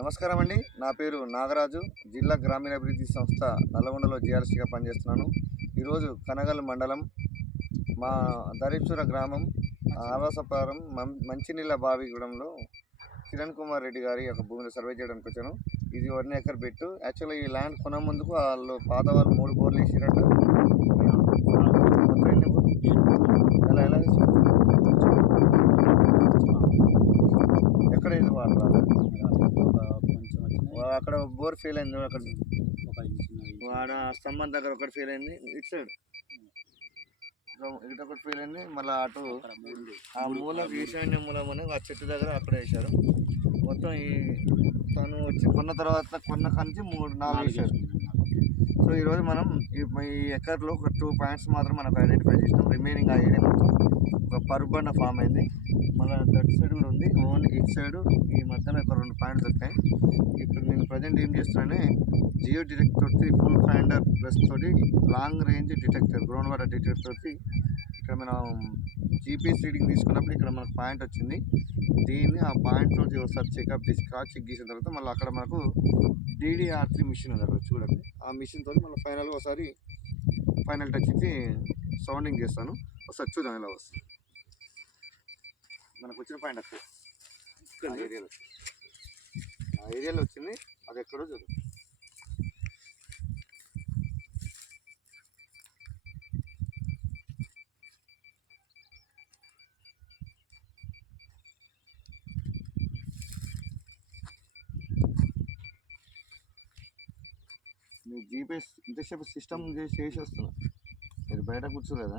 నమస్కారం అండి. నా పేరు నాగరాజు. జిల్లా గ్రామీణాభివృద్ధి సంస్థ నల్లగొండలో జీఆర్ఎస్టీగా పనిచేస్తున్నాను. ఈరోజు కనగల్ మండలం మా దరీప్సుర గ్రామం ఆవాసపురం మంచినీళ్ళ బావిగూడెంలో కిరణ్ కుమార్ రెడ్డి గారి యొక్క భూమిని సర్వే చేయడానికి వచ్చాను. ఇది 1 ఎకర్ బెట్టు. యాక్చువల్గా ఈ ల్యాండ్ కొన ముందుకు వాళ్ళు పాత వాళ్ళు 3 బోర్లు వేసిరట. ఎలా ఎలా ఎక్కడ ఇది వాటర్ అక్కడ బోర్ ఫెయిల్ అయింది. అక్కడ వాడ స్తంభం దగ్గర ఒకటి ఫెయిల్ అయింది. ఇటు సైడ్ ఇటు ఒకటి ఫెయిల్ అయింది. మళ్ళీ అటు ఆ మూలకు ఈశాన్య మూలం అని ఆ చెట్టు దగ్గర అక్కడ వేశారు. మొత్తం ఈ తను వచ్చి కొన్న తర్వాత కొన్న కంచి 3-4 వేశారు. సో ఈరోజు మనం ఈ ఎకర్లో ఒక 2 పాయింట్స్ మాత్రం మనకు ఐడెంటిఫై చేసినాం. రిమైనింగ్ ఆ ఏరియా మొత్తం ఒక పరుబండ ఫామ్ అయింది. మళ్ళీ దట్ సైడ్ కూడా ఉంది. ఓన్లీ ఇటు సైడ్ ఈ మధ్యలో ఒక 2 పాయింట్స్ దొరికాయి. ఇప్పుడు నేను ప్రజెంట్ ఏం చేస్తున్నానే జియో డిటెక్టర్ తోటి ఫుల్ ఫైండర్ ప్లస్ తోటి long range detector ground water detector తోటి ఇక్కడ మనం జీపీఎస్ రీడింగ్ తీసుకున్నప్పుడు ఇక్కడ మనకు పాయింట్ వచ్చింది. దీన్ని ఆ పాయింట్ తోటి ఒకసారి చెకప్ చేసి క్రాస్ చెక్ చేసిన తర్వాత మళ్ళీ అక్కడ మనకు DDR3 మిషన్ ఉంది అక్కడ చూడండి. ఆ మిషన్ తోటి మళ్ళీ ఫైనల్గా ఒకసారి ఫైనల్ టచ్ ఇచ్చి సౌండింగ్ చేస్తాను. ఒకసారి చూద్దాం ఎలా వస్తుంది. మనకు వచ్చిన పాయింట్ అక్కడ ఆ ఏరియాలో వచ్చింది. అది ఎక్కడో చూద్దాం. మీ జీపీఎస్ ఇంతసేపు సిస్టమ్ చేసి వస్తున్నా. మీరు బయట కూర్చోలేదా?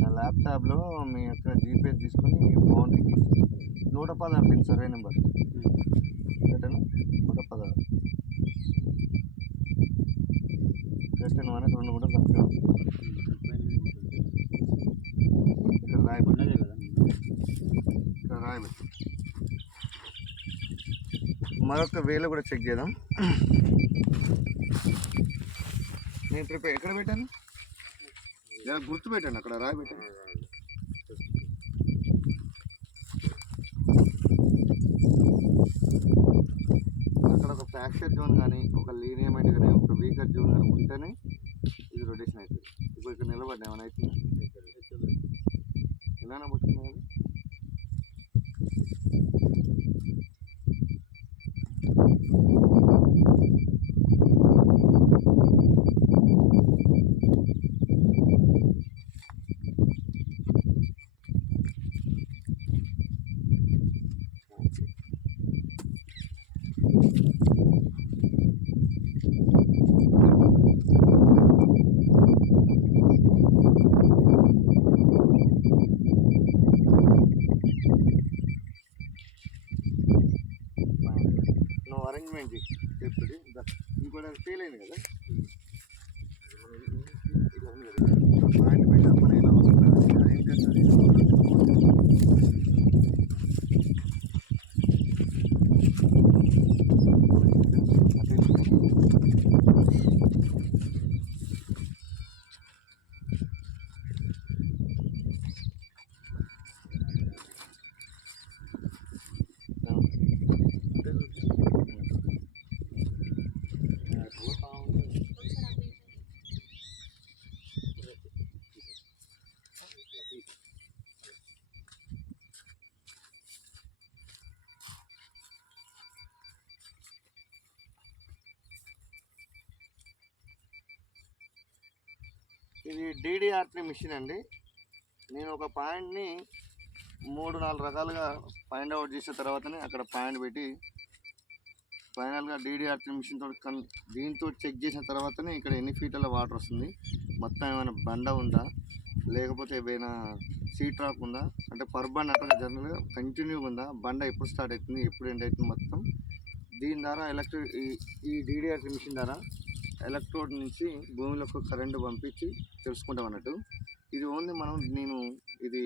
నా ల్యాప్టాప్లో మీ యొక్క జీపీఎస్ తీసుకొని బౌండరీకి 116 పిన్ సర్వే నెంబర్ పెట్టాను. 116 పెట్టాను అని 2 కూడా తప్పాను. ఇక్కడ రాయబడి ఇక్కడ రాయబెట్టి మరొక వేలో కూడా చెక్ చేద్దాం. నేను ప్రిపేర్ ఎక్కడ పెట్టాను గుర్తు పెట్టాను. అక్కడ రాయి పెట్టాను. అక్కడ ఒక ఫ్రాక్చర్ జోన్ కానీ ఒక లీనియమెంట్ కానీ ఒక వీకర్ జోన్ కానీ ఉంటేనే ఇది రొటేషన్ అవుతుంది. ఇప్పుడు ఇక్కడ నిలబడ్డా ఏమైనా అవుతుంది ఎలా పడుతుంది కదా. అరేంజ్మెంట్ చెప్తుంది. ఇంకోటి ఫెయిల్ అయింది కదా. పాయింట్ పెట్టా మన ఇలా వస్తుంది. ఏం చేస్తుంది ఇది DDR3 మిషన్ అండి. నేను ఒక పాయింట్ని 3-4 రకాలుగా ఫైండ్ అవుట్ చేసిన తర్వాతనే అక్కడ పాయింట్ పెట్టి ఫైనల్గా DDR3 మిషన్ తోటి దీంతో చెక్ చేసిన తర్వాతనే ఇక్కడ ఎన్ని ఫీట్ల వాటర్ వస్తుంది, మొత్తం ఏమైనా బండ ఉందా లేకపోతే ఏమైనా సీట్ రాక్ ఉందా, అంటే పర్ బండ్ అంటే జనరల్గా కంటిన్యూగా ఉందా, బండ ఎప్పుడు స్టార్ట్ అవుతుంది ఎప్పుడు ఎండ్ అవుతుంది, మొత్తం దీని ద్వారా ఈ DDR3 మిషన్ ద్వారా ఎలక్ట్రోడ్ నుంచి భూమిలోకి కరెంటు పంపించి తెలుసుకుంటాం అన్నట్టు. ఇది ఓన్లీ నేను ఇది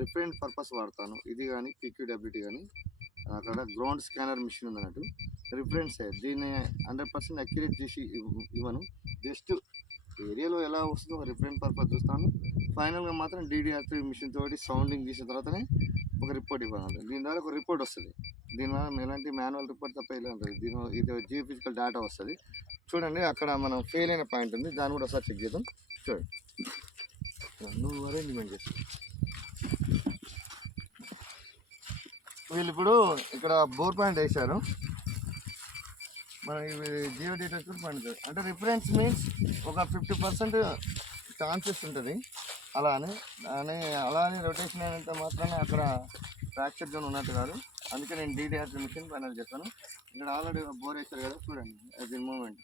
రిఫరెన్స్ పర్పస్ వాడతాను. ఇది కానీ PQWT కానీ అక్కడ గ్రౌండ్ స్కానర్ మిషన్ ఉంది అన్నట్టు. రిఫరెన్సే దీన్ని 100% అక్యురేట్ చేసి ఇవ్వను. జస్ట్ ఏరియాలో ఎలా వస్తుందో రిఫరెన్స్ పర్పస్ చూస్తాను. ఫైనల్గా మాత్రం DDR3 మిషన్ తోటి సౌండింగ్ చేసిన తర్వాతనే ఒక రిపోర్ట్ ఇవ్వాలి. దీని ద్వారా ఒక రిపోర్ట్ వస్తుంది. దీనివల్ల ఎలాంటి మాన్యువల్ రిపోర్ట్ తప్ప ఇలా ఉంటుంది. ఇది జియో ఫిజికల్ డేటా వస్తుంది. చూడండి అక్కడ మనం ఫెయిల్ అయిన పాయింట్ ఉంది, దాన్ని కూడా ఒకసారి చెక్ చేద్దాం. చూడండి నువ్వు అరేంజ్మెంట్ చేసి వీళ్ళు ఇప్పుడు ఇక్కడ బోర్ పాయింట్ వేశారు. మనం ఇవి జియో డీటెయిల్స్ పాయింట్ అంటే రిఫరెన్స్ మీన్స్ ఒక 50% ఛాన్సెస్ ఉంటుంది. అలా అని రొటేషన్ అయినంత మాత్రాన అక్కడ ఫ్రాక్చర్ జోన్ ఉన్నట్టు కాదు. అందుకే నేను డీడీఆర్ మిషన్ ఫైనల్ చేస్తాను. ఇక్కడ ఆల్రెడీ బోర్ వేస్తారు కదా, చూడండి అది మూమెంట్.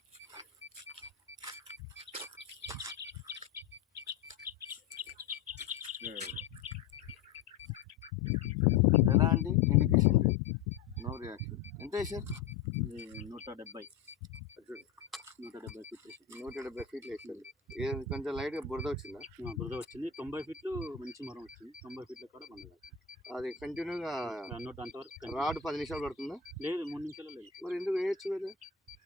ఎలాంటి ఇండికేషన్ లేదు, నో రియాక్షన్. ఎంత వేసారు? 170 ఫీట్లు 170 ఫీట్లు వేసారు. కొంచెం లైట్గా బురద వచ్చిందా? బురద వచ్చింది. 90 ఫీట్లు మంచి మరం వచ్చింది. 90 ఫీట్ల కూడా బండ. అది కంటిన్యూగా అంతవరకు రాడ్ 10 నిమిషాలు పడుతుందా? లేదు, 3 నిమిషాలు లేదు. మరి ఎందుకు వేయచ్చు కదా?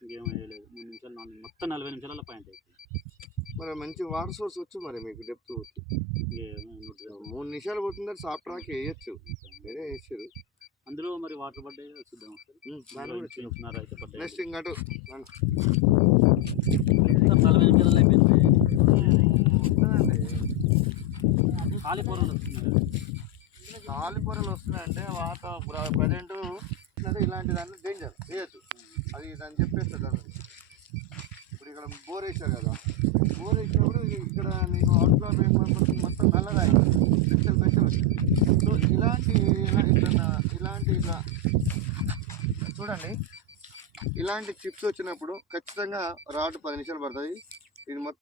ఇంకేం వేయలేదు. 3 నిమిషాలు 4 మొత్తం 40 నిమిషాలలో పాయింట్ అయిపోయింది. మరి మంచి వాటర్ సోర్స్ వచ్చు, మరి మీకు డెప్త్ 3 నిమిషాలు పోతుంది. సాఫ్ట్ రాక్ వేయచ్చు, వేరే వేసారు. అందులో మరి వాటర్ పడ్డాయి చూద్దాం. అయితే పడ్డాయి. నెక్స్ట్ ఇంకటు 40 నిమిషాలలో అయిపోయింది. గాలి పొరలు వస్తున్నాయంటే ప్రజెంట్ ఇలాంటి దాన్ని డేంజర్ వేయచ్చు. అది దాన్ని చెప్పేస్తుంది. ఇప్పుడు ఇక్కడ బోర్ వేసారు కదా, బోర్ వేసినప్పుడు ఇక్కడ నీకు అవుట్ఫ్లో మొత్తం నల్లదాయి స్పెషల్ సో ఇలా చూడండి, ఇలాంటి చిప్స్ వచ్చినప్పుడు ఖచ్చితంగా రాడ్ 10 నిమిషాలు పడుతుంది. ఇది మొత్తం